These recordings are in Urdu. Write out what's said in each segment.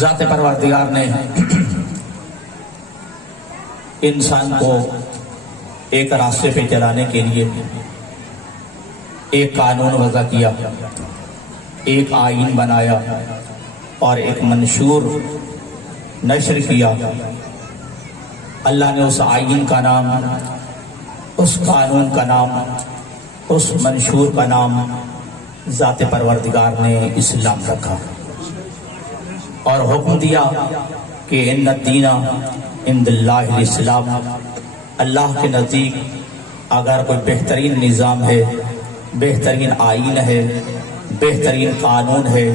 ذات پروردگار نے انسان کو ایک راستے پہ چلانے کے لیے ایک قانون وضع کیا، ایک آئین بنایا اور ایک منشور نشر کیا۔ اللہ نے اس آئین کا نام، اس قانون کا نام، اس منشور کا نام ذات پروردگار نے اسلام رکھا اور حکم دیا کہ ان الدین عند اللہ الاسلام، اللہ کے نزدیک اگر کوئی بہترین نظام ہے، بہترین آئین ہے، بہترین قانون ہے،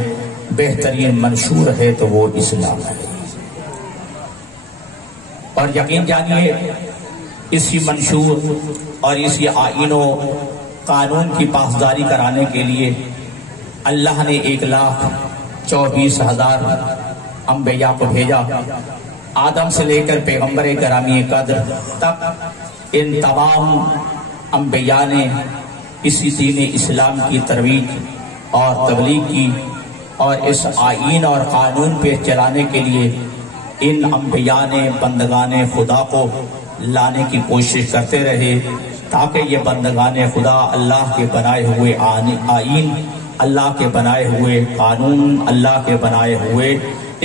بہترین منشور ہے تو وہ اسلام ہے۔ اور یقین جانیے اسی منشور اور اسی آئین و قانون کی پاسداری کرانے کے لیے اللہ نے 1,24,000 انبیاء کو بھیجا۔ آدم سے لے کر پیغمبر گرامی قدر تک ان تمام انبیاء نے اسی دین اسلام کی ترویج اور تبلیغ کی، اور اس آئین اور قانون پہ چلانے کے لیے ان انبیاء نے بندگان خدا کو لانے کی کوشش کرتے رہے، تاکہ یہ بندگان خدا اللہ کے بنائے ہوئے آئین، اللہ کے بنائے ہوئے قانون، اللہ کے بنائے ہوئے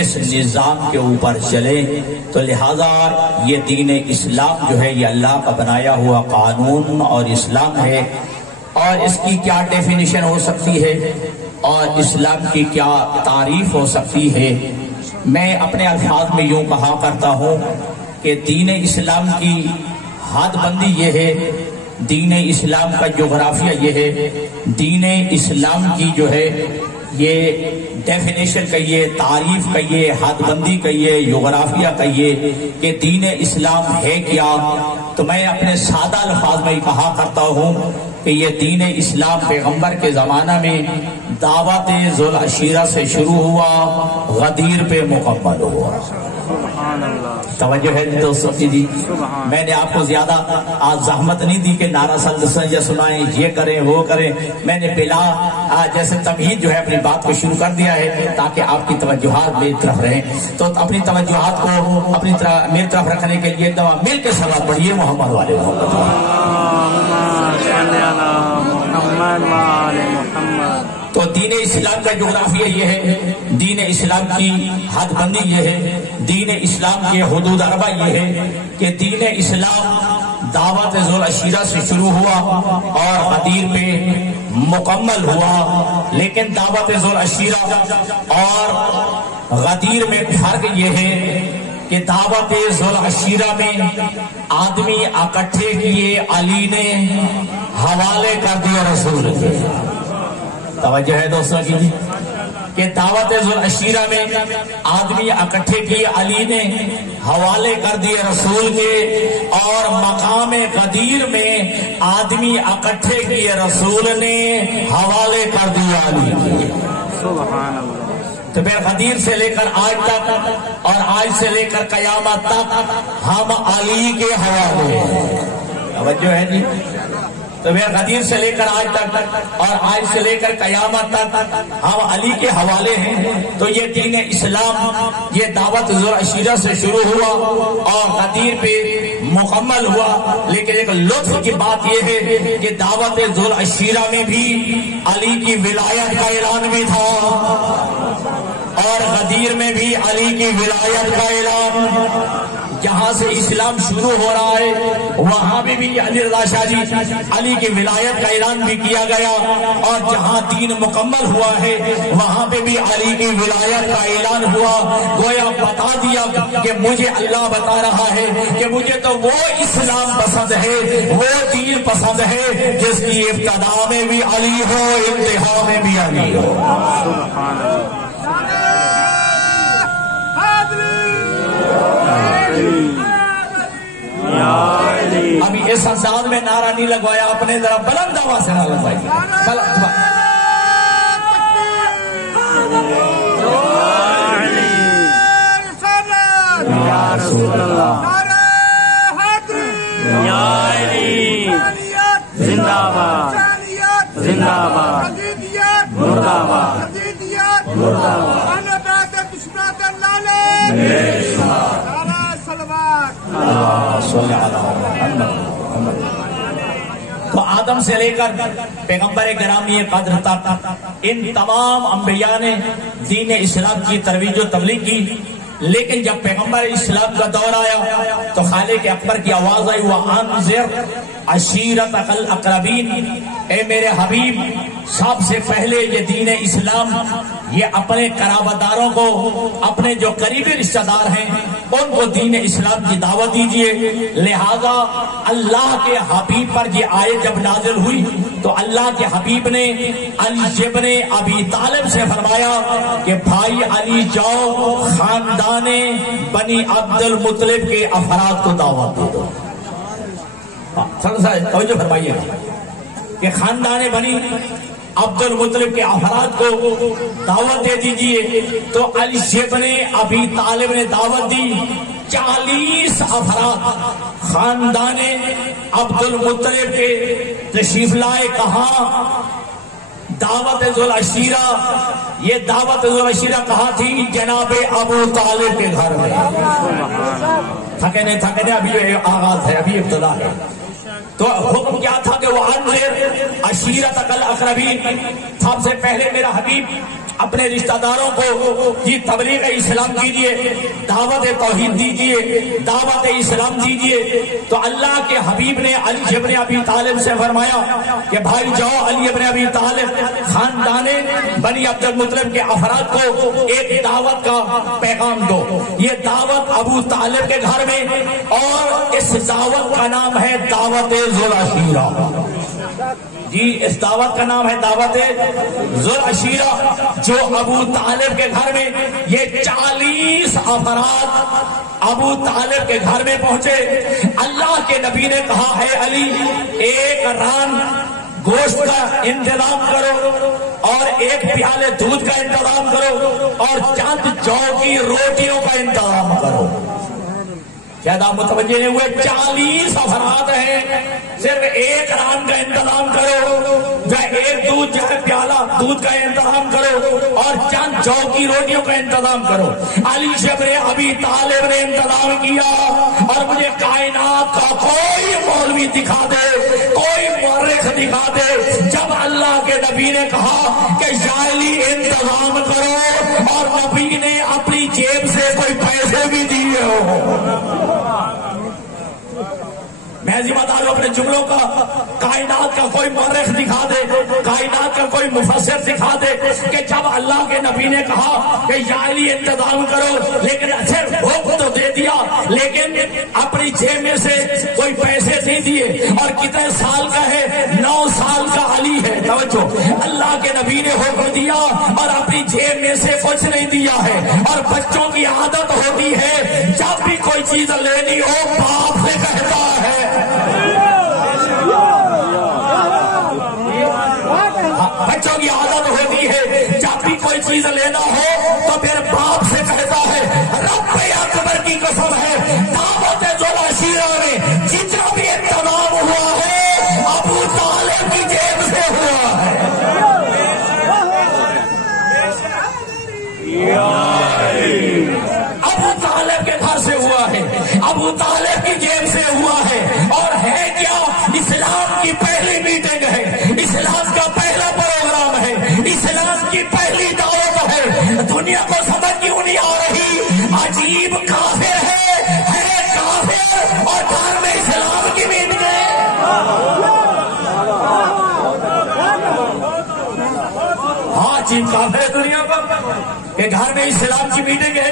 اس نظام کے اوپر چلے۔ تو لہٰذا یہ دین اسلام جو ہے یہ اللہ کا بنایا ہوا قانون اور اسلام ہے، اور اس کی کیا ڈیفینیشن ہو سکتی ہے اور اسلام کی کیا تعریف ہو سکتی ہے۔ میں اپنے الفاظ میں یوں کہا کرتا ہوں کہ دین اسلام کی حد بندی یہ ہے، دین اسلام کا جغرافیہ یہ ہے، دین اسلام کی جو ہے یہ ڈیفینیشن کہیے، تعریف کہیے، حد بندی کہیے، جغرافیہ کہیے کہ دین اسلام ہے کیا۔ تو میں اپنے سادہ الفاظ میں کہا کرتا ہوں کہ یہ دین اسلام پیغمبر کے زمانہ میں دعوت ذوالعشیرہ سے شروع ہوا، غدیر پہ مکمل ہوا۔ توجہ ہے دوستوں کی؟ میں نے آپ کو زیادہ آج زحمت نہیں دی کہ نعرہ صلی سنائیں، یہ کریں وہ کریں۔ میں نے بلا جیسے تمہید جو ہے اپنی بات کو شروع کر دیا ہے تاکہ آپ کی توجہات میری طرف رہیں۔ تو اپنی توجہات کو اپنی میری طرف رکھنے کے لیے مل کے صلوات پڑھیے محمد والے محمد۔ تو دین اسلام کا جغرافیہ یہ ہے، دین اسلام کی حد بندی یہ ہے، دین اسلام کے حدود اربع یہ ہے کہ دین اسلام دعوت ذوالعشیرہ سے شروع ہوا اور غدیر پہ مکمل ہوا۔ لیکن دعوت ذوالعشیرہ اور غدیر میں فرق یہ ہے کہ دعوت ذوالعشیرہ میں آدمی اکٹھے کیے، علی نے حوالے کر دیا رسول کے۔ توجہ ہے دوستوں کی کہ دعوت ذوالعشیرہ میں آدمی اکٹھے کیے، علی نے حوالے کر دیے رسول کے، اور مقام غدیر میں آدمی اکٹھے کیے، رسول نے حوالے کر دیا علی کے۔ سبحان اللہ۔ تو پھر غدیر سے لے کر آج تک اور آج سے لے کر قیامت تک ہم علی کے حوالے ہیں۔ توجہ ہے جی؟ تو پھر غدیر سے لے کر آج تک اور آج سے لے کر قیامت تک ہم علی کے حوالے ہیں۔ تو یہ دین اسلام یہ دعوت ذوالعشیرہ سے شروع ہوا اور غدیر پہ مکمل ہوا۔ لیکن ایک لطف کی بات یہ ہے کہ دعوت ذوالعشیرہ میں بھی علی کی ولایت کا اعلان بھی تھا، اور غدیر میں بھی علی کی ولایت کا اعلان۔ جہاں سے اسلام شروع ہو رہا ہے وہاں بھی علی رضا شاہ جی علی کی ولایت کا اعلان بھی کیا گیا، اور جہاں دین مکمل ہوا ہے وہاں پہ بھی علی کی ولایت کا اعلان ہوا۔ گویا بتا دیا کہ مجھے اللہ بتا رہا ہے کہ مجھے تو وہ اسلام پسند ہے، وہ دین پسند ہے جس کی ابتدا میں بھی علی ہو، انتہا میں بھی علی ہو۔ سبحان اللہ۔ ابھی اس انداز میں نعرہ نہیں لگوایا، اپنے ذرا بلند آواز سے نعرہ لگوائیے۔ یا رسول اللہ، یا علی، زندہ باد، زندہ باد، مردہ باد، مردہ باد۔ تو آدم سے لے کر پیغمبر گرامی قدر تک ان تمام انبیاء نے دین اسلام کی ترویج و تبلیغ کی، لیکن جب پیغمبر اسلام کا دور آیا تو خالق اکبر کی آواز آئی وَأَنذِرْ عَشِيرَتَكَ الْأَقْرَبِينَ، اے میرے حبیب سب سے پہلے یہ دین اسلام یہ اپنے قرابتداروں کو، اپنے جو قریبی رشتہ دار ہیں ان کو دین اسلام کی دعوت دیجئے۔ لہذا اللہ کے حبیب پر یہ آیت جب نازل ہوئی تو اللہ کے حبیب نے علی ابن ابی طالب سے فرمایا کہ بھائی علی جاؤ خاندان بنی عبد المطلب کے افراد کو دعوت دے دو۔ توجہ فرمائیے کہ خاندان بنی عبد المطلب کے افراد کو دعوت دے دیجئے۔ تو علی ابن ابی طالب نے دعوت دی، 40 افراد خاندان عبد المطلب کے تشریف لائے۔ کہاں؟ دعوت ذوالعشیرہ، یہ دعوت ذوالعشیرہ کہاں تھی؟ جناب ابو طالب کے گھر میں۔ تھکے نہیں ابھی آغاز ہے، ابھی ابتدا ہے۔ تو حکم کیا تھا کہ وَأَنذِرْ عَشِيرَتَكَ الْأَقْرَبِينَ، سب سے پہلے میرا حبیب اپنے رشتہ داروں کو یہ تبلیغ اسلام کیجئے، دعوت توحید دیجئے، دعوت اسلام دیجئے۔ تو اللہ کے حبیب نے علی ابن ابی طالب سے فرمایا کہ بھائی جاؤ علی ابن ابی طالب خاندان بنی عبد المطلب کے افراد کو ایک دعوت کا پیغام دو۔ یہ دعوت ابو طالب کے گھر میں، اور اس دعوت کا نام ہے دعوت ذوالعشیرہ۔ جی اس دعوت کا نام ہے دعوت ذوالعشیرہ، جو ابو طالب کے گھر میں یہ 40 افراد ابو طالب کے گھر میں پہنچے۔ اللہ کے نبی نے کہا ہے علی ایک ران گوشت کا انتظام کرو اور ایک پیالے دودھ کا انتظام کرو اور چند جو کی روٹیوں کا انتظام کرو۔ شاید آپ متوجہ نہیں ہوئے، 40 افراد ہیں، صرف ایک ران کا انتظام کرو، ایک دودھ پیالہ دودھ کا انتظام کرو اور چند جو کی روٹیوں کا انتظام کرو۔ علی ابن ابی طالب نے انتظام کیا، اور مجھے کائنات کا کوئی مولوی دکھا دے، کوئی مورخ دکھا دے جب اللہ کے نبی نے کہا کہ یا علی انتظام کرو اور نبی نے اپنی جیب سے کوئی پیسے بھی دیے ہو۔ میں بتا دوں اپنے جملوں کا، کائنات کا کوئی مورخ دکھا دے، کائنات کا کوئی مفسر دکھا دے کہ جب اللہ کے نبی نے کہا کہ یا علی انتظام کرو، لیکن صرف حکم تو دے دیا لیکن اپنی جیب میں سے کوئی پیسے نہیں دیے۔ اور کتنے سال کا ہے؟ 9 سال کا علی ہے۔ توجہ، اللہ کے نبی نے حکم دیا اور اپنی جیب میں سے کچھ نہیں دیا ہے۔ اور بچوں کی عادت ہوتی ہے جب بھی کوئی چیز لینی ہو باپ سے کہتا ہے، بچوں کی عادت ہوتی ہے جب بھی کوئی چیز لینا ہو تو پھر باپ سے کہتا ہے۔ رب اکبر کی قسم ہے، دعوت ذوالعشیرہ میں جتنا بھی انتظام ہوا ہے ابو طالب کی جیب سے ہوا ہے۔ ابو طالب کے گھر سے ہوا ہے، ابو طالب کی جیب سے ہوا ہے۔ اور ہے کیا؟ اسلام کی پہلی میٹنگ ہے، اسلام کا پہلا پروگرام ہے، اسلام کی پہلی دعوت ہے۔ دنیا کو سمجھ کیوں نہیں آ رہی؟ عجیب کافر ہے کافر اور گھر میں اسلام کی میٹنگ ہے۔ ہاں عجیب کافر ہے دنیا پر کہ گھر میں اسلام کی میٹنگ ہے،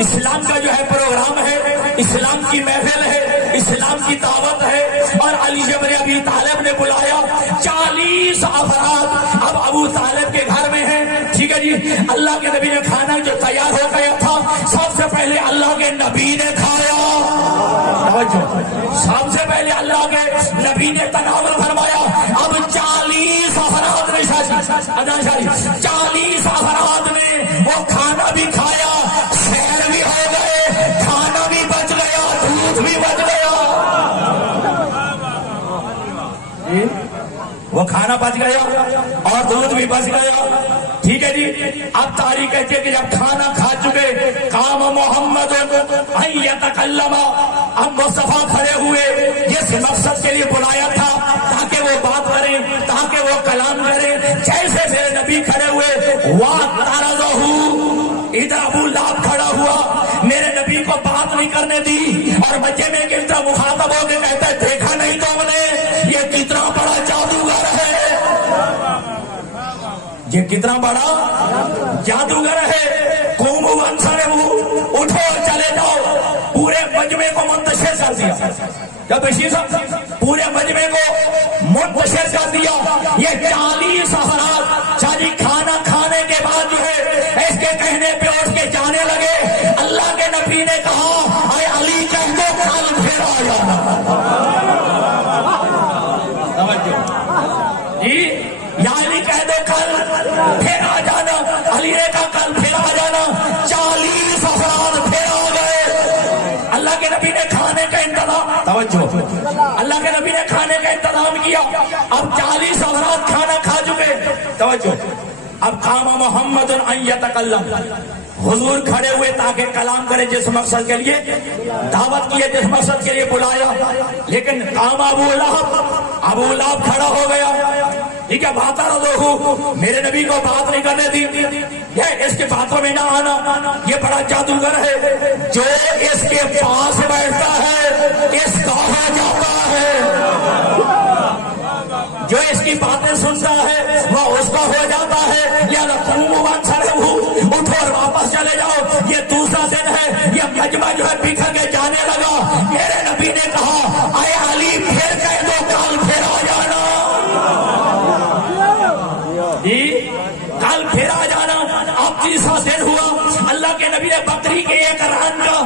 اسلام کا جو ہے پروگرام ہے، اسلام کی محفل ہے، اسلام کی دعوت ہے۔ اور علی ابن ابی طالب نے بلایا 40 افراد اب ابو طالب کے گھر میں ہیں۔ ٹھیک ہے جی، اللہ کے نبی نے کھانا جو تیار ہو گیا تھا سب سے پہلے اللہ کے نبی نے کھایا۔ سب سے پہلے اللہ کے نبی نے تناول فرمایا۔ اب 40 افراد نے 40 افراد نے وہ کھانا بھی کھایا، سیر بھی ہو گئے، کھانا بھی بچ گیا، دودھ بھی بچ گیا۔ وہ کھانا بچ گیا اور دودھ بھی بچ گیا۔ ٹھیک ہے جی. اب تاریخ کہتی ہے کہ جب کھانا کھا چکے قام محمد ان یتکلم، اب مصطفیٰ کھڑے ہوئے، جس مقصد کے لیے بلایا تھا تاکہ وہ بات کریں، تاکہ وہ کلام کریں. جیسے میرے نبی کھڑے ہوئے، وَاعْتَرَضَهُ، ادھر ابو لہب کھڑا ہوا، میرے نبی کو بات نہیں کرنے دی، اور بچے میں گرتا مخاطب ہو کے کہتا ہے دیکھا نہیں تم نے یہ کتنا بڑا جادوگر ہے، یہ کتنا بڑا جادوگر ہے. قوموا وانصرفوا، اٹھو چلے جاؤ. پورے مجمع کو منتشر کر دیا. جب پورے مجمع کو منتشر کر دیا. یہ 40 افراد چالی کھانا کھانے کے بعد جو ہے اس کے کہنے پہ اس کے جانے لگے. اللہ کے نبی نے کہا اے علی کہہ دو کل پھر آ جانا. جی یا علی کہہ دو کل پھر آ جانا. علی نے کہا کل پھر آ جانا. 40 افراد پھر آ گئے. اللہ کے نبی نے کھانے کا انتظام، توجہ، اللہ کے نبی نے کھانے کا انتظام کیا. اب 40 افراد کھانا کھا چکے. توجہ، اب قام محمد ان یتکلم، حضور کھڑے ہوئے تاکہ کلام کرے، جس مقصد کے لیے دعوت کی ہے، جس مقصد کے لیے بلایا. لیکن قام ابو لہب کھڑا ہو گیا. ٹھیک ہے، بات ہو، میرے نبی کو بات نہیں کرنے دی. یہ اس کے باتوں میں نہ آنا، یہ بڑا جادوگر ہے. جو اس کے پاس بیٹھتا ہے اس کا ہو جاتا ہے، جو اس کی باتیں سنتا ہے وہ اس کا ہو جاتا ہے. یا قوموا وانصرفوا، اٹھو اور واپس چلے جاؤ. یہ دوسرا دن ہے، یہ مجمع جو ہے بکھر کے جانے لگا. میرے نبی نے کہا اے علی پھر کہہ دو کل پھر آ جانا. جی کل پھر آ جانا. اب تیسرا دن ہوا، اللہ کے نبی نے بکری کے ایک ران کا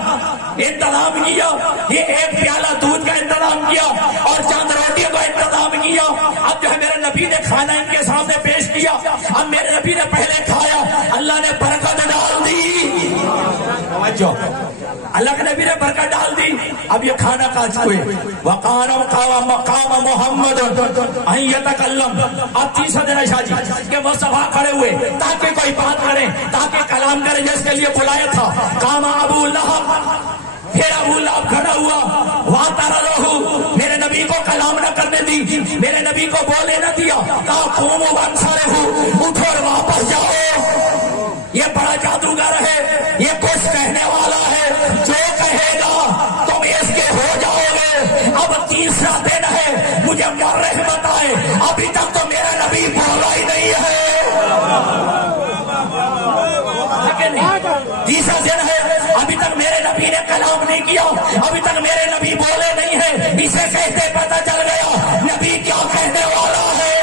انتظام کیا، یہ ایک پیالہ دودھ کا انتظام کیا اور چند روٹیوں کا انتظام کیا. اب جو ہے میرے نبی نے کھانا ان کے سامنے پیش کیا. اب میرے نبی نے پہلے کھایا، اللہ نے برکت ڈال دی. اللہ کے نبی نے برکت ڈال دی. اب یہ کھانا کھا چکے. وقام محمد ان یتکلم. اب تیسرا دن ہے شاہ جی کہ مصطفیٰ کھڑے ہوئے تاکہ کوئی بات کرے، تاکہ کلام کرے، جس کے لیے بلایا تھا. قام ابو لہب، پھر ابو لہب کھڑا ہوا. وَاعْتَرَضَهُ، میرے نبی کو کلام نہ کرنے دی، میرے نبی کو بولے نہ دیا. کہا قوموا وانصرفوا، اٹھو اور واپس جاؤ. یہ بڑا جادوگر ہے، یہ کچھ کہنے والا ہے، جو کہے گا تم اس کے ہو جاؤ گے. اب تیسرا دن ہے، مجھے مورخ بتائے ابھی تک تو میرا نبی بولا ہی نہیں ہے. تیسرا دن ہے، ابھی تک میرے نبی نے کلام نہیں کیا، ابھی تک میرے نبی بولے نہیں ہیں. اسے کہتے پتہ چل گیا نبی کیا کہنے والا ہے،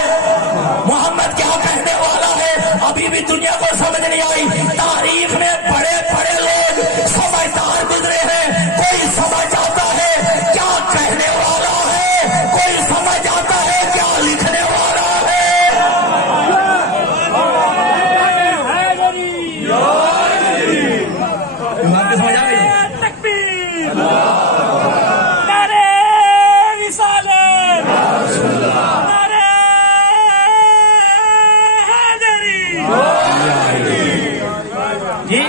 محمد کیا کہنے والا ہے. ابھی بھی دنیا کو سمجھ نہیں آئی. تاریخ میں بڑے بڑے لوگ سمجھدار گزرے ہیں. کوئی سمجھ آتا ہے کیا کہنے والا ہے، کوئی سمجھ آتا ہے کیا لکھنے والا ہے. سمجھ آ گئی؟ تکبیر، نعرہ رسالت، نعرہ حیدری. جی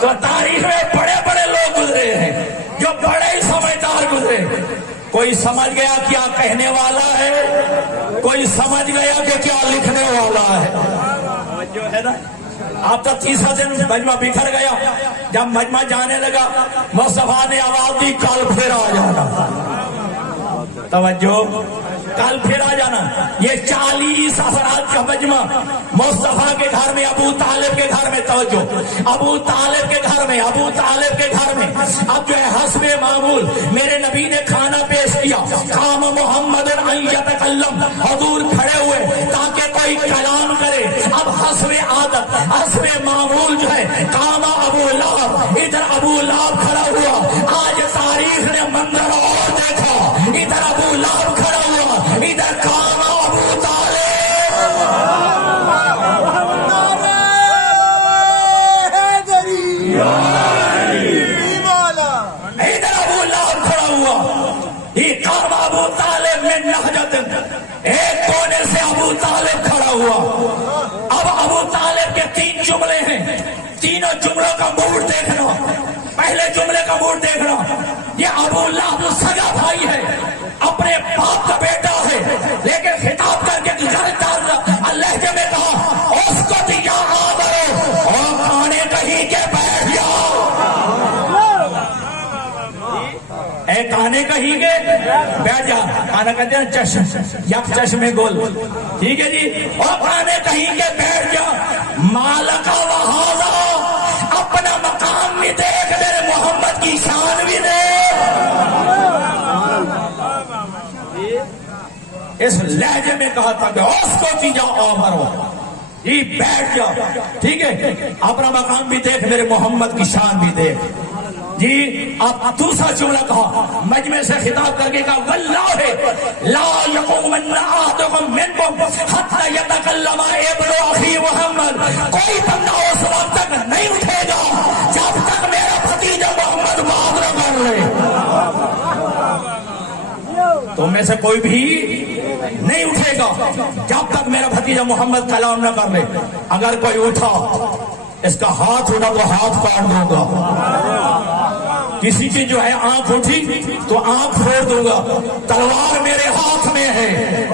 تو تاریخ میں بڑے بڑے لوگ گزرے ہیں جو بڑے ہی سمجھدار گزرے. کوئی سمجھ گیا کیا کہنے والا ہے، کوئی سمجھ گیا کہ کیا لکھنے والا ہے. جو ہے نا، اب تک تیسرا دن مجمع بکھر گیا. جب مجمع جانے لگا، مصطفیٰ نے آواز دی کل پھر آ جانا. توجہ، کل پھر آ جانا. یہ 40 افراد کا مجمع مصطفیٰ کے گھر میں، ابو طالب کے گھر میں. توجہ، ابو طالب کے گھر میں، ابو طالب کے گھر میں. اب جو ہے حسب معمول میرے نبی نے کھانا پیش کیا. قام محمد ان یتکلم، حضور کھڑے ہوئے تاکہ کوئی کلام کرے. اب حسب عادت، حسب معمول جو ہے قام ابو لہب، ادھر ابو لہب کھڑا ہوا. آج تاریخ نے منظر اور دیکھا، ادھر ابو لہب کھڑا ہوا، ادھر قام ابو طالب. ادھر ابو لہب کھڑا ہوا. یہ قام ابو طالب میں نہجت، ایک کونے سے ابو طالب کھڑا ہوا. اب ابو طالب کے 3 جملے ہیں، تینوں جملوں کا موڈ دیکھنا. پہلے جملے کا موڈ دیکھنا، یہ ابو لہب سگا بھائی ہے، اپنے باپ کا بیٹا ہے، لیکن خطاب کر کے لہجے میں کہا اس کو دیا آبرو اور کھانے کہیں کے بیٹھ جاؤ. اے کھانے کہیں گے بیٹھ جا. کھانا کہتے ہیں چشم، یک چشم گل، ٹھیک ہے جی. اور کھانے کہیں کے بیٹھ جا. مالکا وہذا، اپنا مقام بھی دیکھ، میرے محمد کی شان بھی دیکھ. اس لہجے میں کہا تھا کہ اس کو چیزا آمرو، یہ بیٹھ جا، ٹھیک ہے. اپنا مقام بھی دیکھ، میرے محمد کی شان بھی دیکھ. جی اب دوسرا جملہ کہا، مجمع سے خطاب کر کے کہا واللہ لا یقومن احدکم منکم حتی یتکلم ابن اخی محمد. کوئی بندہ اس وقت تک نہیں اٹھے گا جب تک میرا بھتیجا محمد بات نہ کر لے. تم میں سے کوئی بھی نہیں اٹھے گا جب تک میرا بھتیجا محمد کلام نہ کر لے. اگر کوئی اٹھا اس کا ہاتھ اٹھا تو ہاتھ کاٹ دوں گا. کسی کی جو ہے آنکھ اٹھی تو آنکھ پھوڑ دوں گا. تلوار میرے ہاتھ میں ہے.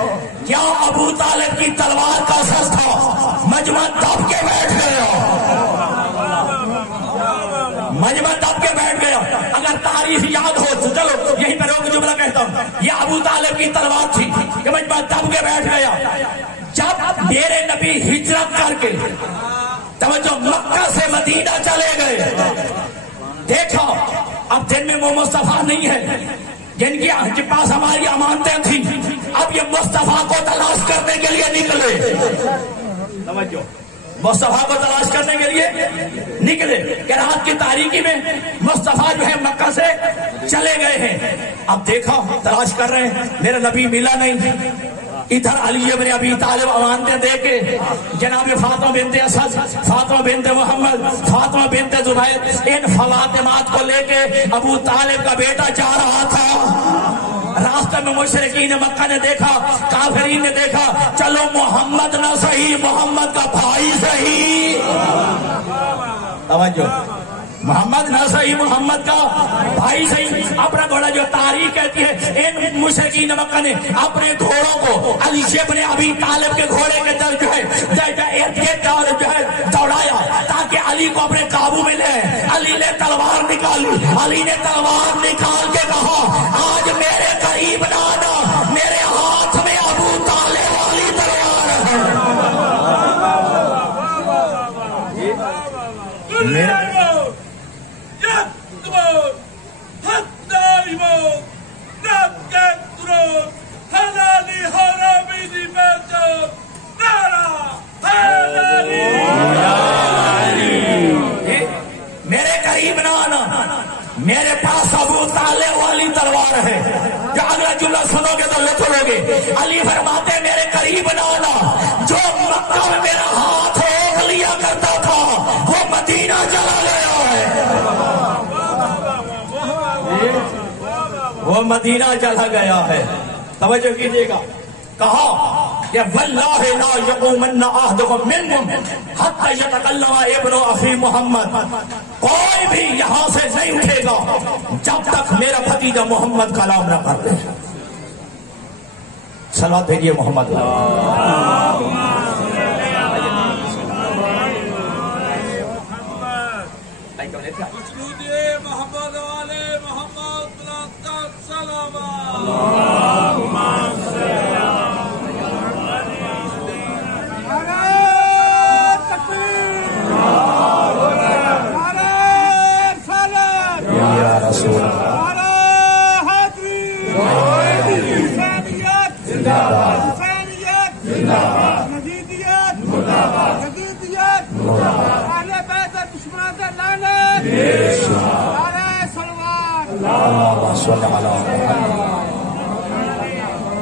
کیا ابو طالب کی تلوار کا اثر تھا؟ مجمع دب کے بیٹھ گیا، مجمع دب کے بیٹھ گیا. اگر تاریخ یاد ہو تو چلو یہیں پر روک جملہ کہتا ہوں. یہ ابو طالب کی تلوار تھی کہ مجمع دب کے بیٹھ گیا. جب میرے نبی ہجرت کر کے توجہ مکہ سے مدینہ چلے گئے، دیکھا اب دن میں وہ مصطفیٰ نہیں ہے جن کے پاس ہماری امانتیں تھیں. اب یہ مصطفیٰ کو تلاش کرنے کے لیے نکلے. توجہ، مصطفیٰ کو تلاش کرنے کے لیے نکلے کہ رات کی تاریکی میں مصطفیٰ جو ہے مکہ سے چلے گئے ہیں. اب دیکھا تلاش کر رہے ہیں، میرا نبی ملا نہیں. ادھر علی ابن ابی طالب امانتیں دے کے جناب فاطمہ بنت اسد، فاطمہ بنت محمد، فاطمہ بنت زبیر، ان فاطمات کو لے کے ابو طالب کا بیٹا جا رہا تھا. راستے میں مشرکین مکہ نے دیکھا، کافرین نے دیکھا، چلو محمد نہ صحیح محمد کا بھائی صحیح. توجہ، محمد نہ صحیح محمد کا بھائی صحیح. اپنا گھوڑا جو تاریخ کہتی ہے، ان مشرکین مکہ نے اپنے گھوڑوں کو علی ابن ابی طالب کے گھوڑے کے در جو ہے دوڑایا تاکہ علی کو اپنے قابو میں لے. علی نے تلوار نکالی، علی نے تلوار نکال کے کہا آج میرے قریب نہ آنا، میرے ہاتھ میں ابو طالب والی تلوار ہے. میرے قریب نہ آنا، میرے پاس ابو طالب والی تلوار ہے. جو اگلا جملہ سنو گے تو لطف لو گے. علی فرماتے میرے قریب نہ آنا، جو مکہ میں میرا ہاتھ روک لیا کرتا تھا وہ مدینہ چلا گیا ہے، وہ مدینہ چلا گیا ہے. توجہ کیجیے گا. کہا کہ واللہ لا یقومن احدکم منکم حتی یتکلم ابن اخی محمد. کوئی بھی یہاں سے نہیں اٹھے گا جب تک میرا بھتیجا محمد کلام نہ کر دے. صلوات بھیجیے محمد. محمد والے محمد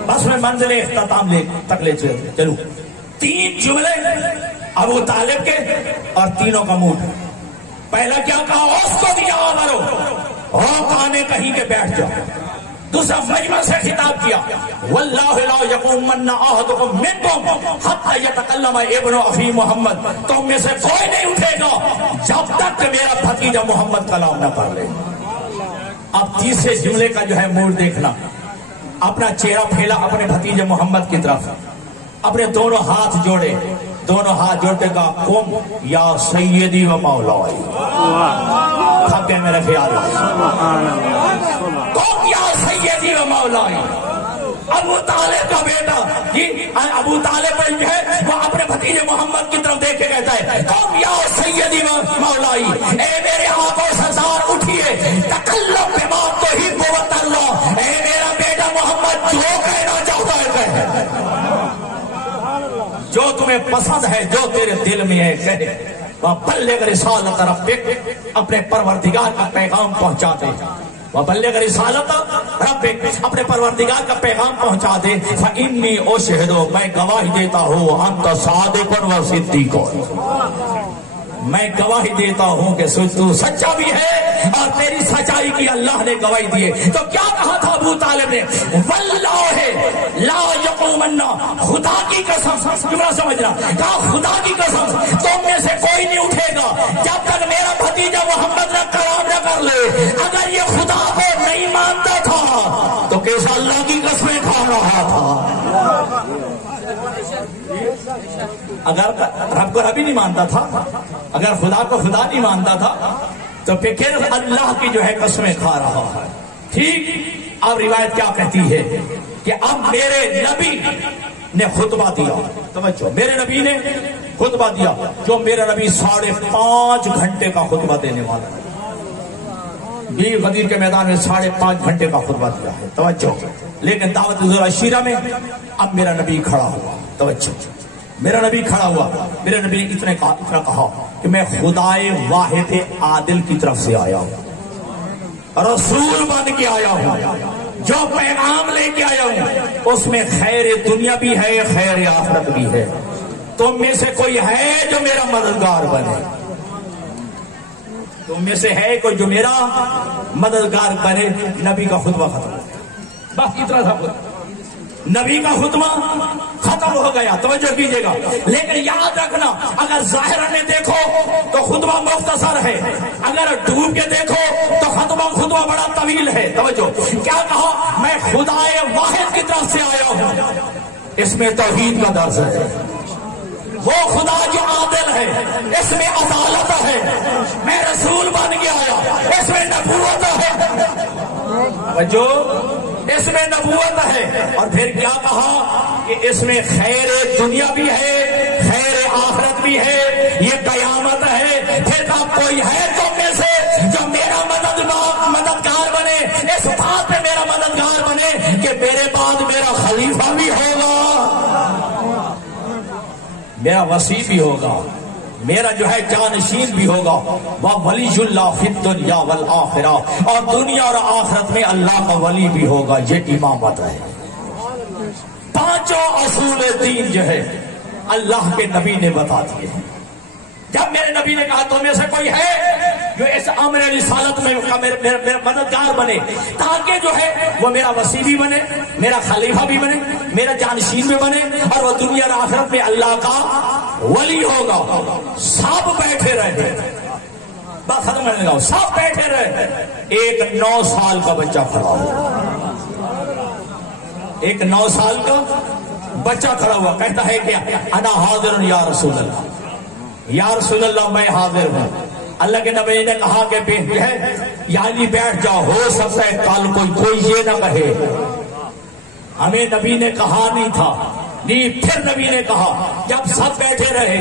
بس میں منزل اختتام تک لے چلوں. 3 جملے ابو طالب کے اور تینوں کا موڈ. پہلا کیا کہا؟ اس کو دیا مرو اور کھانے کہیں کے بیٹھ جاؤ. دوسرا مجمع سے خطاب کیا واللہ لا یقومن احدکم منکم حتی یتکلم ابن اخی محمد، تم میں سے کوئی نہیں اٹھے گا جب تک کہ میرا بھتیجا محمد کلام نہ پڑھ لے۔ اب تیسرے جملے کا جو ہے موڈ دیکھنا، اپنا چہرہ پھیلا اپنے بھتیجے محمد کی طرف، اپنے دونوں ہاتھ جوڑے، دونوں ہاتھ جوڑتے کہا قم یا سیدی و مولائی، تھک گئے میرے خیال قم یا سیدی و مولائی۔ ابو طالب کا بیٹا جی ابو طالب جو ہے وہ اپنے بھتیجے محمد کی طرف دیکھ کے کہتا ہے قم یا سیدی و مولائی، اے میرے آقا سردار اٹھیے، تکلم بما تحب و ترضی، اے میرا بیٹا محمد جو کہنا چاہتا ہے کہے، جو تمہیں پسند ہے، جو تیرے دل میں ہے کہے۔ وَبَلِّغْ رِسَالَتَ رَبِّكَ، اپنے پروردگار کا پیغام پہنچا دے۔ وَبَلِّغْ رِسَالَتَ رَبِّكَ، اپنے پروردگار کا پیغام پہنچا دے۔ فَإِنِّي أُشْهِدُ، میں گواہی دیتا ہوں، أَنْتَ صَادِقٌ وَصِدِّيقٌ، میں گواہی دیتا ہوں کہ تو سچا بھی ہے اور تیری سچائی کی اللہ نے گواہی دی ہے۔ تو کیا کہا تھا ابو طالب نے؟ واللہ لا یقومن، خدا کی قسم، جملہ سمجھنا، کہا خدا کی قسم تم میں سے کوئی نہیں اٹھے گا جب تک میرا بھتیجا محمد نہ کلام نہ کر لے۔ اگر یہ خدا کو نہیں مانتا تھا تو کیسا اللہ کی قسمیں کھا رہا تھا؟ اگر رب کو رب ہی نہیں مانتا تھا، اگر خدا کو خدا نہیں مانتا تھا تو پھر اللہ کی جو ہے قسمیں کھا رہا ہے۔ ٹھیک، اب روایت کیا کہتی ہے کہ اب میرے نبی نے خطبہ دیا، توجہ، میرے نبی نے خطبہ دیا، جو میرا نبی 5.5 گھنٹے کا خطبہ دینے والا ہے۔ غدیر کے میدان میں 5.5 گھنٹے کا خطبہ دیا ہے، توجہ، لیکن دعوت ذو العشیرہ میں اب میرا نبی کھڑا ہوا، توجہ، میرا نبی کھڑا ہوا، میرے نبی نے اتنا کہا کہ میں خدائے واحد عادل کی طرف سے آیا ہوں، رسول بن کے آیا ہوں، جو پیغام لے کے آیا ہوں اس میں خیر دنیا بھی ہے، خیر آخرت بھی ہے۔ تم میں سے کوئی ہے جو میرا مددگار بنے؟ تم میں سے ہے کوئی جو میرا مددگار بنے؟ نبی کا خطبہ ختم، بس اتنا تھا، نبی کا خطبہ ختم ہو گیا، توجہ کیجئے گا۔ لیکن یاد رکھنا، اگر ظاہرہ نے دیکھو تو خطبہ مختصر ہے، اگر ڈوب کے دیکھو تو خطبہ بڑا طویل ہے۔ توجہ، کیا کہا؟ میں خدائے واحد کی طرف سے آیا ہوں، اس میں توحید کا درس ہے، وہ خدا جو عادل ہے اس میں عدالت ہے، میں رسول بن کے آیا اس میں نبوت ہے، جو اس میں نبوت ہے، اور پھر کیا کہا کہ اس میں خیر دنیا بھی ہے، خیر آخرت بھی ہے، یہ قیامت ہے۔ پھر اب کوئی ہے تم میں سے جو میرا مددگار بنے، اس بات میں میرا مددگار بنے کہ میرے بعد میرا خلیفہ بھی ہوگا، میرا وصی بھی ہوگا، میرا جو ہے جانشین بھی ہوگا، وہ ولی اللہ فی الدنیا والآخرہ، اور دنیا اور آخرت میں اللہ کا ولی بھی ہوگا۔ یہ امامت ہے۔ 5 اصول دین جو ہے اللہ کے نبی نے بتا دیے۔ جب میرے نبی نے کہا تم میں سے کوئی ہے جو اس امر رسالت میں میرا مددگار بنے، تاکہ جو ہے وہ میرا وصی بھی بنے، میرا خلیفہ بھی بنے، میرا جانشین بھی بنے، اور وہ دنیا اور آخرت میں اللہ کا ولی ہوگا۔ سب بیٹھے رہے، بات ختم کرنے لگا، سب بیٹھے رہے۔ ایک 9 سال کا بچہ کھڑا ہوا، ایک 9 سال کا بچہ کھڑا ہوا، کہتا ہے کہ انا حاضر یا رسول اللہ، یا رسول اللہ میں حاضر ہوں۔ اللہ کے نبی نے کہا کہ جو ہے یعنی بیٹھ جاؤ، ہو سکتا ہے کل کوئی یہ نہ کہے، ہمیں نبی نے کہا نہیں تھا، نہیں۔ پھر نبی نے کہا، جب سب بیٹھے رہے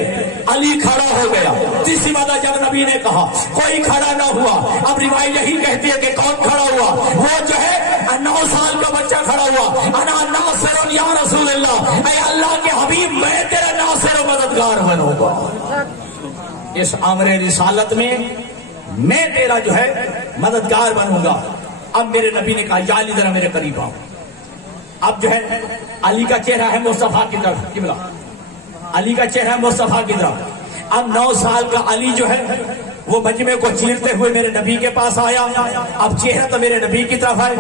علی کھڑا ہو گیا، تیسری بات جب نبی نے کہا کوئی کھڑا نہ ہوا، اب روایت یہی کہتی ہے کہ کون کھڑا ہوا؟ وہ جو ہے 9 سال کا بچہ کھڑا ہوا، انا ناصر یا رسول اللہ، اے اللہ کے حبیب میں تیرا ناصر و مددگار بنوں گا، اس امر رسالت میں تیرا جو ہے مددگار بنوں گا۔ اب میرے نبی نے کہا یا علی ذرا میرے قریب آؤ۔ اب جو ہے علی کا چہرہ ہے مصطفیٰ کی طرف، علی کا چہرہ ہے مصطفیٰ کی طرف۔ اب 9 سال کا علی جو ہے وہ مجمع کو چیرتے ہوئے میرے نبی کے پاس آیا. اب چہرہ تو میرے نبی کی طرف ہے.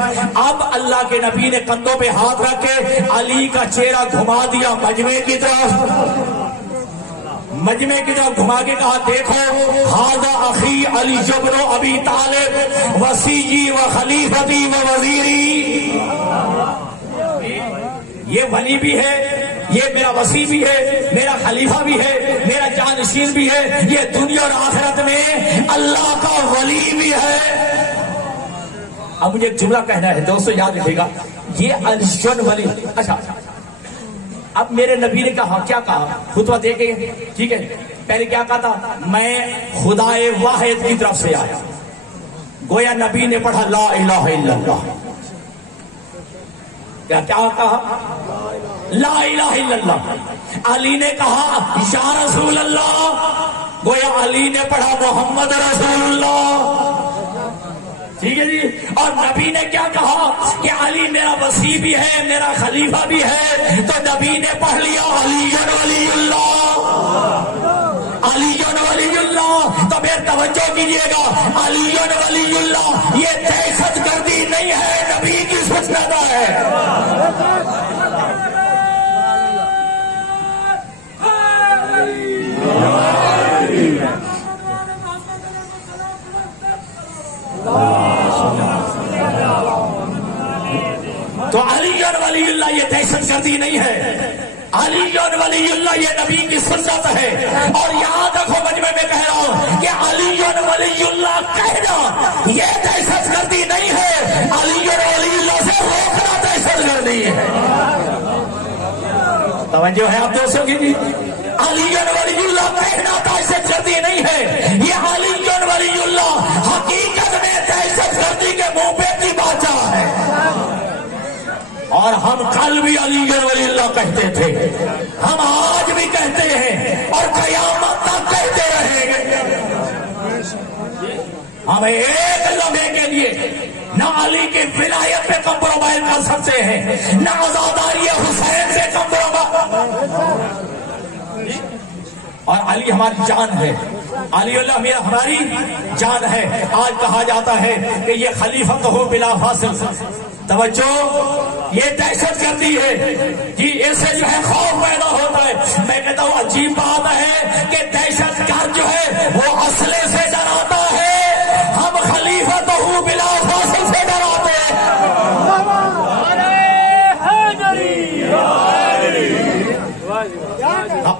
اب اللہ کے نبی نے کندھوں پہ ہاتھ رکھ کے علی کا چہرہ گھما دیا مجمع کی طرف. مجمع کی طرف گھما کے کہا دیکھو ھذا اخی علی بن ابی طالب وصیّی و خلیفتی و وزیری. یہ ولی بھی ہے, یہ میرا وصی بھی ہے, میرا خلیفہ بھی ہے, میرا جانشین بھی ہے, یہ دنیا اور آخرت میں اللہ کا ولی بھی ہے. اب مجھے ایک جملہ کہنا ہے دوستو, یاد رکھیے گا, یہ علی ولی. اچھا اب میرے نبی نے کہا, کیا کہا, خطبہ دے کے, ٹھیک ہے, پہلے کیا کہا تھا, میں خدائے واحد کی طرف سے آیا. گویا نبی نے پڑھا لا الہ الا اللہ. کیا کہا, لا الہ الا اللہ. علی نے کہا یا رسول اللہ, گویا علی نے پڑھا محمد رسول اللہ. ٹھیک ہے جی. اور نبی نے کیا کہا کہ علی میرا وصی بھی ہے, میرا خلیفہ بھی ہے, تو نبی نے پڑھ لیا علی ولی اللہ, علی ولی اللہ. تو پھر توجہ کیجیے گا, علی ولی اللہ یہ دہشت گردی نہیں ہے, نبی کی سنت ہے. تو علی ولی اللہ یہ دہشت گردی نہیں ہے, علی ولی اللہ یہ نبی کی سنت ہے. اور یاد رکھو مجمع میں کہہ رہا ہوں کہ علی ولی اللہ کہنا یہ دہشت گردی نہیں ہے, علی ولی اللہ سے روکنا دہشت گردی ہے. توجہ ہے آپ دوستوں کی جی. علی ولی اللہ کہنا دہشت گردی نہیں ہے, یہ علی ولی اللہ حقیقت میں دہشت گردی کے منہ پہ کی بادشاہ ہے. اور ہم کل بھی علی ولی اللہ کہتے تھے, ہم آج بھی کہتے ہیں اور قیامت تک کہتے رہیں گے. ہم ایک لمحے کے لیے نہ علی کی ولایت پہ کمپرومائز کر سکتے ہیں, نہ عزاداری حسین سے کمپرومائز. اور علی ہماری جان ہے, علی اللہ میرا ہماری جان ہے. آج کہا جاتا ہے کہ یہ خلیفہ ہو بلا فاصل. توجہ, یہ دہشت گردی ہے جی, اس سے جو ہے خوف پیدا ہوتا ہے. میں کہتا ہوں عجیب بات ہے کہ دہشت گرد جو ہے وہ اسلحے سے ڈراتا ہے, ہم خلیفہ تو ہوں بلا فاصل سے ڈراتے ہیں.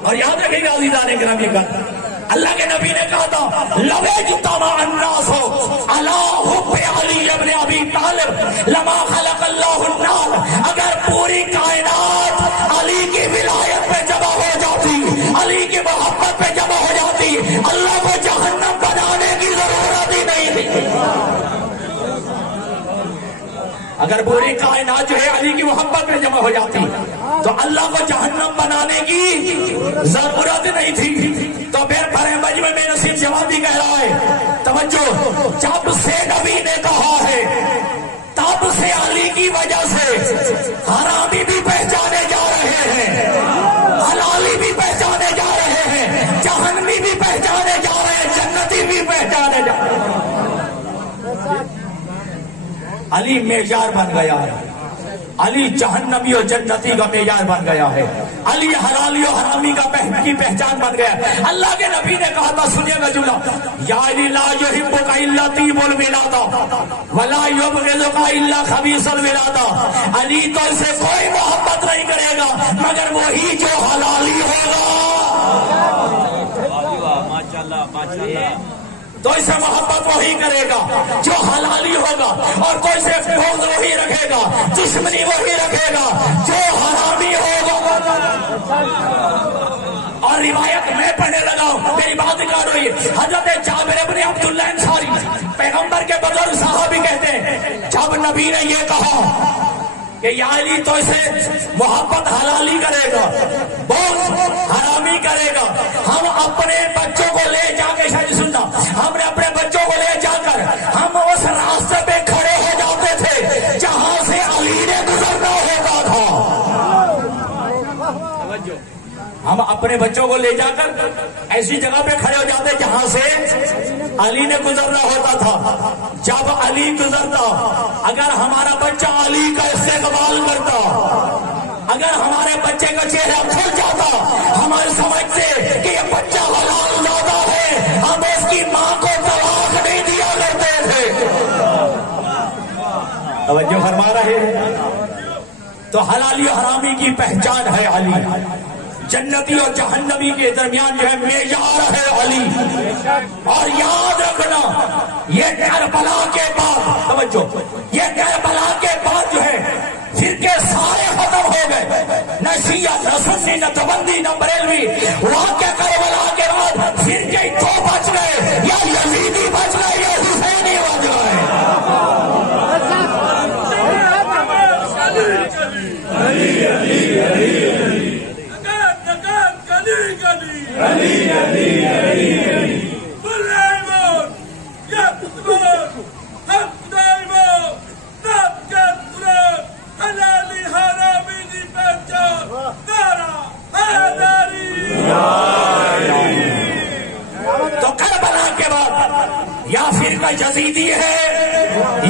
اور یاد رکھیں گے عزیزان گرامی کا, اللہ کے نبی نے کہا تھا لو اجتمع الناس علی حب علی ابن ابی طالب لما خلق اللہ النار. اگر پوری کائنات علی کی ولایت پہ جمع ہو جاتی, علی کی محبت پہ جمع ہو جاتی, اللہ کو جہنم بنانے کی ضرورت ہی نہیں تھی. اگر پوری کائنات جو ہے علی کی محبت میں جمع ہو جاتی تو اللہ کو جہنم بنانے کی ضرورت نہیں تھی. تو پھر بڑے مجمع میں نصیب جوادی کہہ رہا ہے, توجہ, جب سے نبی نے کہا ہے تب سے علی کی وجہ سے حرامی بھی پہچانے جا رہے ہیں, حلالی بھی پہچانے جا رہے ہیں, جہنمی بھی پہچانے جا رہے ہیں, جنتی بھی پہچانے جا رہے ہیں. علی معیار بن گیا ہے, علی جہنمی اور جنتی کا معیار بن گیا ہے, علی حلالی اور حرامی کی پہچان بن گیا ہے. اللہ کے نبی نے کہا تھا, سنیے گا جملہ, یا علی لا یحبک الا طیب الولادہ ولا یبغضک الا خبیث الولادہ. علی تو اسے کوئی محبت نہیں کرے گا مگر وہی جو حلالی ہوگا. ماشاءاللہ ماشاءاللہ. تو اسے محبت وہی کرے گا جو حلالی ہوگا, اور تو اسے بغض وہی رکھے گا, دشمنی وہی رکھے گا جو حرامی ہوگا. اور روایت میں پڑھنے لگا ہوں, میری بات کر رہی ہے, حضرت جابر بن عبداللہ انصاری پیغمبر کے بزرگ صحابی کہتے ہیں, جب نبی نے یہ کہا کہ یا علی تو اسے محبت حلالی کرے گا, بغض حرامی کرے گا, ہم اپنے بچوں کو لے جا کے, شاید سننا, ہم نے اپنے بچوں کو لے جا کر ہم اس راستے پہ کھڑے ہو جاتے تھے جہاں سے علی نے گزرنا ہوتا تھا. ہم اپنے بچوں کو لے جا کر ایسی جگہ پہ کھڑے ہو جاتے جہاں سے علی نے گزرنا ہوتا تھا. جب علی گزرتا، اگر ہمارا بچہ علی کا استقبال کرتا، اگر ہمارے بچے کا چہرہ کھل جاتا، ہمارے سمجھتے کہ یہ بچہ حلال زادہ ہے، ہم اس کی ماں کو طلاق نہیں دیا کرتے تھے. توجہ فرما رہے ہیں؟ تو حلالی و حرامی کی پہچان ہے علی. جنتی اور جہنمی کے درمیان جو ہے معیار ہے علی. اور یاد رکھنا، یہ کربلا کے بعد، توجہ، یہ کربلا کے بعد جو ہے فرقے سارے ختم ہو گئے. نہ شیعہ، نہ سنی، نہ دیوبندی، نہ بریلوی. وہاں کے کربلا کے بعد فرقے دو بچ گئے، یا یزیدی بچ گئے یا حسینی بچ گئے. تو کربلا کے بعد یا فرقہ یزیدی ہے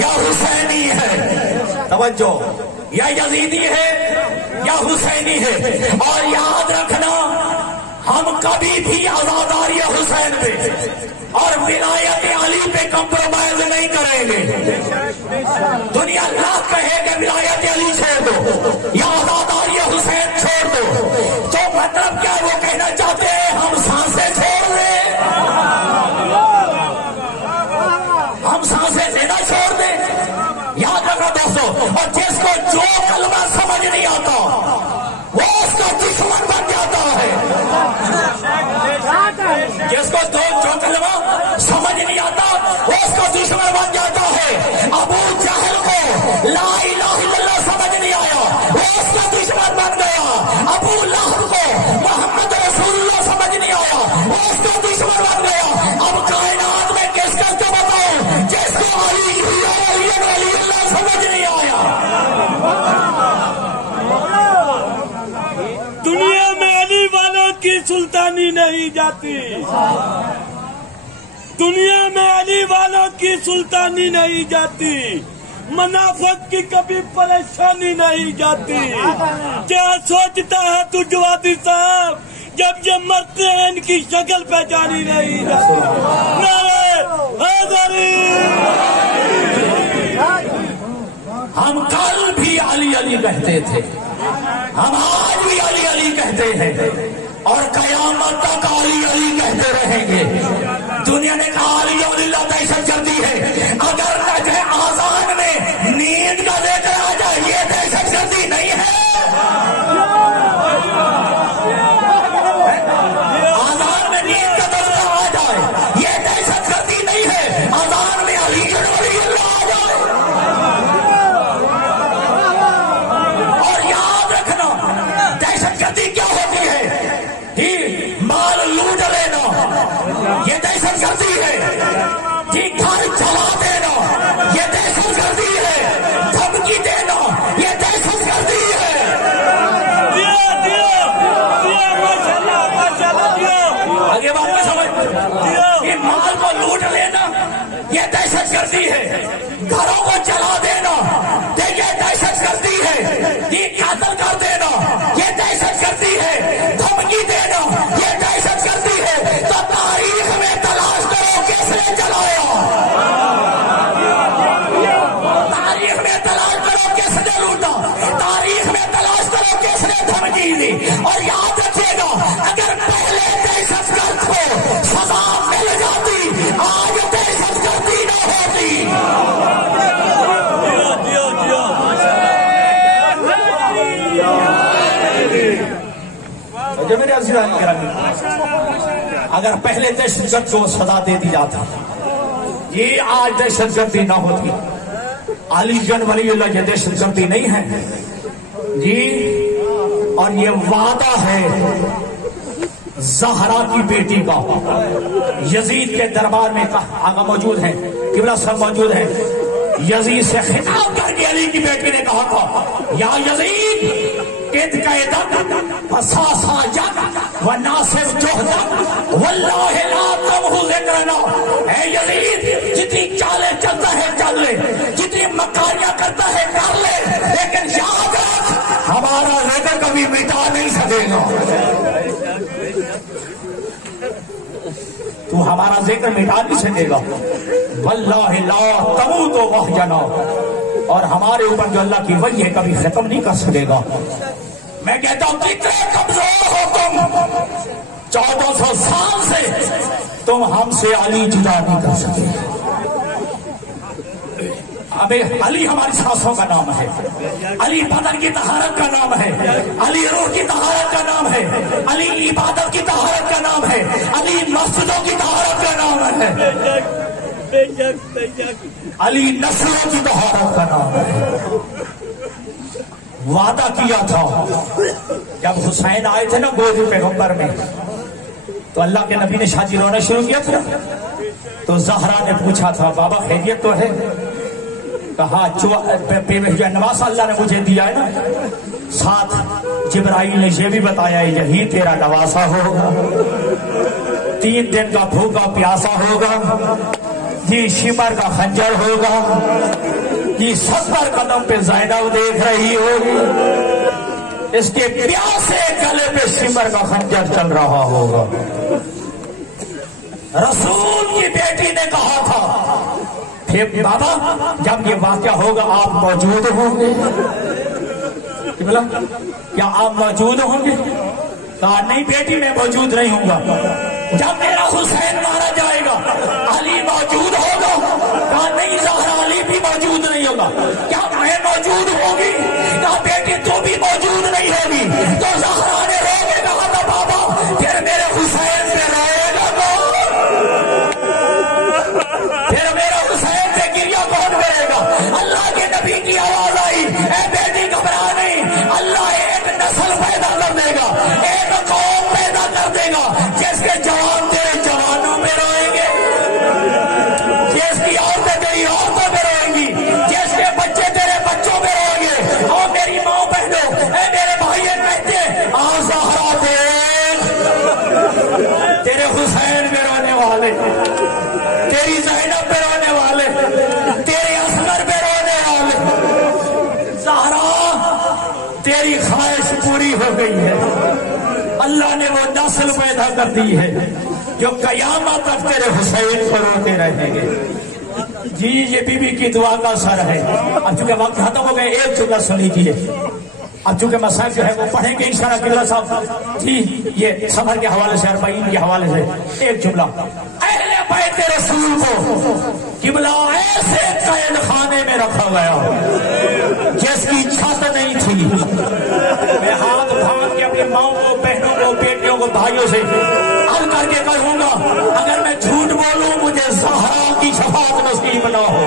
یا حسینی ہے. توجہ، یا یزیدی ہے یا حسینی ہے. اور یاد رکھنا، ہم کبھی بھی آزاداری حسین پہ اور ولایت علی پہ کمپرومائز نہیں کریں گے. دنیا لاکھ کہے کہ ولایت علی چھوڑ دو یا آزاداری حسین چھوڑ دو، تو مطلب کیا وہ کہنا چاہتے ہیں ہم سانسیں چھوڑ دیں، ہم سانسیں لینا چھوڑ دیں. یاد رکھنا دوستو. اور جس کو جو کلمہ سمجھ نہیں آتا وہ اس کا دشمن بن جاتا ہے. جس کو جو کلمہ سمجھ نہیں آتا وہ اس کا دشمن بن جاتا ہے. ابو جہل کو لا الہ الا اللہ سمجھ نہیں آیا، وہ اس کا دشمن بن گیا. ابو لہب کو محمد رسول اللہ سمجھ نہیں آیا، وہ اس کا دشمن بن گیا. اب کائنات میں کس کس کو بتاؤ جس کو علی اللہ سمجھ نہیں آیا؟ دنیا میں علی والوں کی سلطانی نہیں جاتی، دنیا میں علی والوں کی سلطانی نہیں جاتی، منافق کی کبھی پریشانی نہیں جاتی. کیا سوچتا ہے تو جوادی صاحب، جب یہ مرتے ہیں ان کی شکل پہچانی نہیں جاتی. نعرہ حیدری. ہم کل بھی علی علی کہتے تھے، ہم آج بھی علی علی کہتے ہیں، اور قیامت تک علی علی کہتے رہیں گے. دنیا نے کہا علی اللہ دہشت گردی ہے، اگر نہ ہے آزان میں نیند کا لے کر آ جائے یہ دہشت گردی نہیں ہے. آزان میں نیند کا درجہ آ جائے یہ دہشت گردی نہیں ہے. آزان میں علی اللہ آ جائے. اور یاد رکھنا، دہشت گردی کیا ہوتی ہے؟ مال لوٹ لینا یہ دہشت گردی ہے. گھر جلا دینا یہ دہشت گردی ہے. دھمکی دینا یہ دہشت گردی ہے. آگے بات میں سمجھ، مال کو لوٹ لینا یہ دہشت گردی ہے. گھروں کو جلا دینا یہ دہشت گردی ہے. قتل کر دینا یہ دہشت گردی ہے. دھمکی دینا یہ دہشت گردی ہے. تو تاریخ میں تلاش کرو کس نے چلایا، تاریخ میں تلاش کرو کس نے لوٹا، تاریخ میں تلاش کرو کس نے دھمکی دی. اور یاد رکھیے گا، اگر پہلے دہشت گرد کو سزا مل جاتی آج دہشت گردی نہ ہوتی. جو میرے عزیزان گرامی، اگر پہلے دہشت گرد کو سزا دے دی جاتی یہ آج دہشت گردی نہ ہوتی. علی گڑھ ولی اللہ یہ دہشت گردی نہیں ہے جی. اور یہ وعدہ ہے زہرا کی بیٹی کا. یزید کے دربار میں آقا موجود ہیں، قبلہ صاحب موجود ہیں. یزید سے خطاب کر کے علی کی بیٹی نے کہا تھا، یا یزید قد قیدت فساسا جد وناصر جہد واللہ لا تمہو دیکھ لینا اے یزید، جتنی چالیں چلتا ہے چل لے، جتنی مکاریاں کرتا ہے کر لے، لیکن یاد رکھ ہمارا ذکر کبھی مٹا نہیں سکے گا، تو ہمارا ذکر مٹا نہیں سکے گا۔ واللہ لا تموت وحینا، اور ہمارے اوپر جو اللہ کی وحی ہے کبھی ختم نہیں کر سکے گا۔ میں کہتا ہوں کتنے کمزور ہو تم، 1400 سال سے تم ہم سے علی جدا نہیں کر سکے۔ ابھی علی ہماری سانسوں کا نام ہے، علی بدن کی طہارت کا نام ہے، علی روح کی طہارت کا نام ہے، علی عبادت کی طہارت کا نام ہے، علی مسجدوں کی طہارت کا نام ہے، علی نسلوں کی طہارت کا نام ہے۔ وعدہ کیا تھا جب حسین آئے تھے نا گود پیغمبر میں، تو اللہ کے نبی نے شادی رونا شروع کیا تھا، تو زہرا نے پوچھا تھا بابا خیریت تو ہے؟ کہا جو نواسا اللہ نے مجھے دیا ہے نا، ساتھ جبرائیل نے یہ بھی بتایا ہے یہی تیرا نواسا ہوگا، 3 دن کا بھوکا پیاسا ہوگا، یہ شمر کا خنجر ہوگا، یہ 70 قدم پہ زینب دیکھ رہی ہوگی، اس کے پیاسے گلے پہ شمر کا خنجر چل رہا ہوگا۔ رسول کی بیٹی نے کہا تھا پھر بابا جب یہ واقعہ ہوگا آپ موجود ہوں گے؟ کیا آپ موجود ہوں گے؟ کہا نہیں بیٹی میں موجود نہیں ہوں گا۔ جب میرا حسین مارا جائے گا علی موجود ہوگا؟ کہا نہیں زہرا علی بھی موجود نہیں ہوگا۔ کیا میں موجود ہوں گی؟ کہا بیٹی تو بھی موجود نہیں ہوگی۔ تو زہرا نے رو کے کہا تھا بابا پھر میرے حسین پہ روئے گا کون؟ پھر میرے حسین پہ گریا کون کرے گا؟ اللہ کے نبی کی آواز آئی اے بیٹی گھبرا نہیں، اللہ ایک نسل پیدا کر دے گا، ایک قوم پیدا کر دے گا جس کے جوان تیرے جوانوں میں روئیں گے، جس کی عورتیں تیری عورتوں میں روئیں گی، جس کے بچے تیرے بچوں میں روئیں گے۔ اور میری ماں بہنوں اے میرے بھائی بہنیں آ زہرا دیکھ، تیرے حسین میں رونے والے، تیری زینب پہ رونے والے، تیرے اصغر پہ رونے والے۔ زہرا تیری خواہش پوری ہو گئی ہے، اللہ نے وہ نسل پیدا کر دی ہے جو قیامت تک تیرے حسین پر روتے رہیں گے۔ جی یہ بی بی کی دعا کا اثر ہے۔ اب چونکہ وقت ختم ہو گئے ایک جملہ سن لیجیے، اب چونکہ مسائل جو ہے وہ پڑھیں گے انشاءاللہ قبلہ صاحب جی یہ سفر کے حوالے سے اربعین کے حوالے سے ایک جملہ۔ اہل بیت رسول کو قبلہ ایسے قید خانے میں رکھا گیا جس کی چھت نہیں تھی۔ میں ہاتھ باندھ کے اپنی ماؤں کو، بہنوں کو، بیٹیوں کو، بھائیوں سے عرض کر کے کہوں گا اگر میں جھوٹ بولوں مجھے زہرا کی شفاعت نصیب نہ ہو۔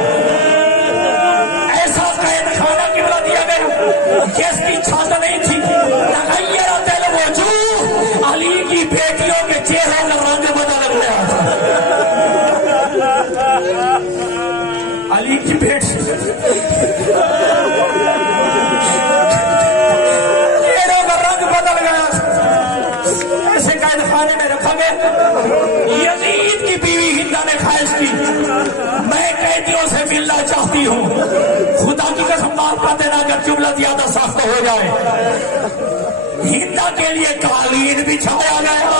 ایسا قید خانہ قبلہ دیا گیا جس کی چھت نہیں تھی۔ تغیرت الوجوہ، علی کی بیٹیوں کے چہروں کا رنگ بدل گیا، علی کی بیٹی چہروں کا رنگ بدل گیا، ایسے قید خانے میں رکھا گیا۔ یزید کی بیوی ہندا نے خواہش کی میں قیدیوں سے ملنا چاہتی ہوں، خدا کی قسم معاف کر دینا اگر جملہ زیادہ سخت ہو جائے۔ ہندا کے لیے قالین بچھایا گیا،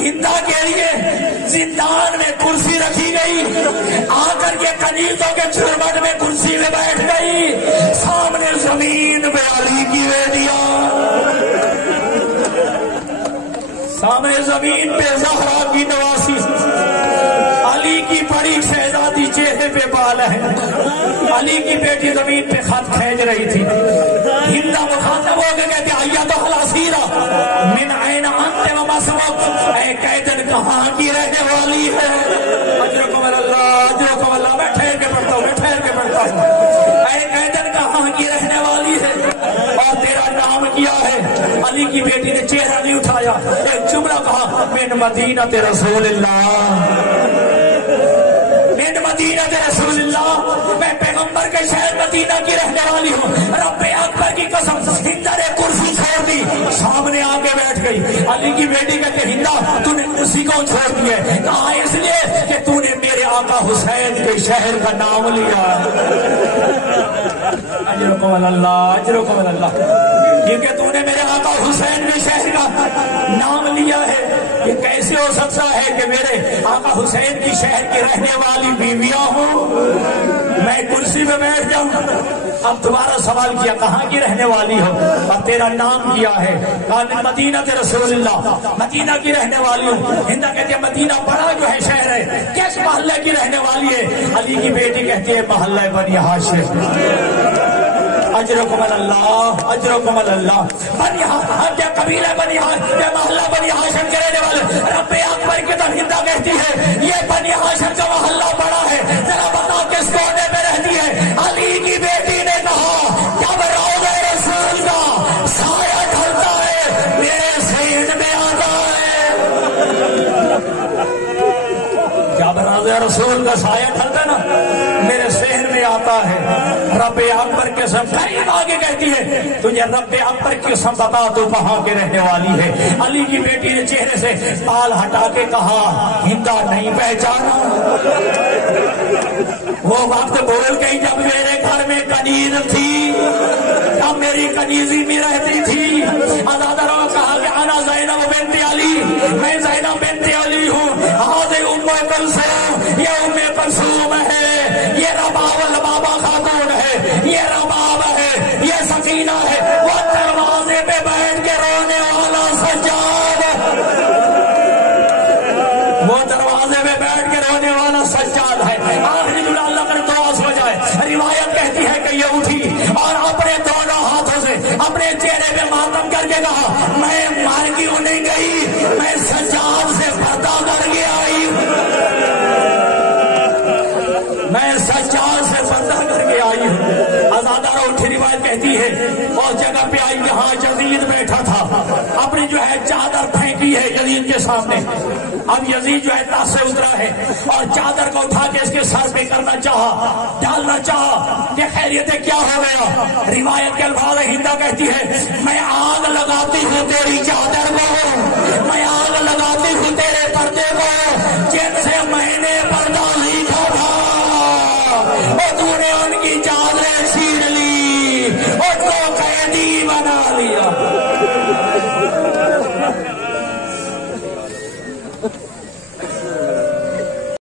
ہندا کے لیے زندان میں کرسی رکھی گئی، آ کر کے کنیزوں کے چھرمٹ میں کرسی میں بیٹھ گئی، سامنے زمین پہ علی کی بیٹیاں، سامنے زمین پہ زہرا کی نواسی، علی کی بڑی شہزادی چہرے پہ بال ہے، علی کی بیٹی زمین پہ خط کھینچ رہی تھی۔ ہندا مخاطب ہو کے کہتے ایتھا الاسیرہ من عین انت وما سبق، اے قیدن کہاں کی رہنے والی ہے؟ اجرکم اللہ، اجرکم اللہ، میں ٹھہر کے پڑھتا ہوں، میں ٹھہر کے پڑھتا ہوں۔ اے قیدن کہاں کی رہنے والی ہے اور تیرا نام کیا ہے؟ علی کی بیٹی نے چہرہ نہیں اٹھایا، ایک جملہ کہا من مدینہ رسول اللہ، من مدینہ رسول اللہ، میں پیغمبر کے شہر مدینہ کی رہنے والی ہوں۔ رب اکبر کی قسم، ہندا نے کرسی چھوڑ دی، سامنے آ کے بیٹھ گئی۔ علی کی بیٹی کہتے ہندا تو نے کیوں چھوڑ دیے؟ کہا اس لیے کہ تو نے میرے آقا حسین کے شہر کا نام لیا۔ اجرکم اللہ، اجرکم اللہ، کیونکہ تو نے میرے آقا حسین کے شہر کا نام لیا ہے۔ یہ کیسے ہو سکتا ہے کہ میرے آقا حسین کی شہر کی رہنے والی بیویاں ہوں، میں کرسی میں بیٹھ جاؤں؟ اب تمہارا سوال کیا کہاں کی رہنے والی ہو اور تیرا نام کیا ہے؟ کہا مدینہ رسول اللہ، مدینہ کی رہنے والی ہوں۔ ہندا کہتی ہے مدینہ بڑا جو ہے شہر ہے، کس محلے کی رہنے والی ہے؟ علی کی بیٹی کہتی ہے محلہ بنی ہاشم۔ اجرکم اللہ، اجرکم اللہ، بنی ہاشم کیا قبیلہ بنی ہاشم کیا محلہ بنی ہاشم کے رہنے والے؟ رب اکبر کی طرف ہندا کہتی ہے یہ بنی ہاشم کا محلہ بڑا ہے، ذرا بتا کس کونے میں رہتی ہے؟ علی کی بیٹی نے کہا جب روضہ رسول کا سایہ ڈھلتا ہے میرے ذہن میں آتا ہے، جب روضہ رسول کا سایہ ڈھلتا ہے نا میرے ذہن میں آتا ہے۔ رب اکبر کے قسم قریب آگے کہتی ہے تجھے رب اکبر کی قسم بتا تو کہاں کے رہنے والی ہے؟ علی کی بیٹی نے چہرے سے بال ہٹا کے کہا ہندا نہیں پہچانا؟ وہ وقت بول گئی جب میرے گھر میں کنیز تھی، جب میری کنیزی میں رہتی تھی۔ ازاداروں نے کہا کہ انا زینب بنت علی، میں زینب بنت علی ہوں۔ ہذہ ام کلثوم، یہ ام کلثوم ہے، یہ رباب البابا خاتون ہے، یہ رباب ہے، یہ سکینہ ہے۔ وہ دروازے پہ بیٹھ کے رونے والا سجاد، وہ دروازے پہ بیٹھ کے رونے والا سجاد ہے۔ آخری دعا اللہ کر دعا سو جائے۔ روایت کہتی ہے کہ یہ اٹھی اور اپنے دونوں ہاتھوں سے اپنے چہرے پہ ماتم کر کے کہا میں مار کیوں نہیں گئی، میں سجاد سے پردہ کر کے آئی، میں سجاد سے پردہ کر کے آئی ہوں۔ آزادارہ اٹھی، روایت کہتی ہے اور جگہ پہ آئی جہاں یزید بیٹھا تھا، اپنی جو ہے چادر پھینکی ہے یزید کے سامنے۔ اب یزید جو ہے تاج سے اترا ہے اور چادر کو اٹھا کے اس کے سر پہ کرنا چاہا، ڈالنا چاہا کہ خیریت کیا ہو گیا؟ روایت کے الفاظ ہندا کہتی ہے میں آگ لگاتی ہوں تیری چادر کو، میں آگ لگاتی ہوں تیرے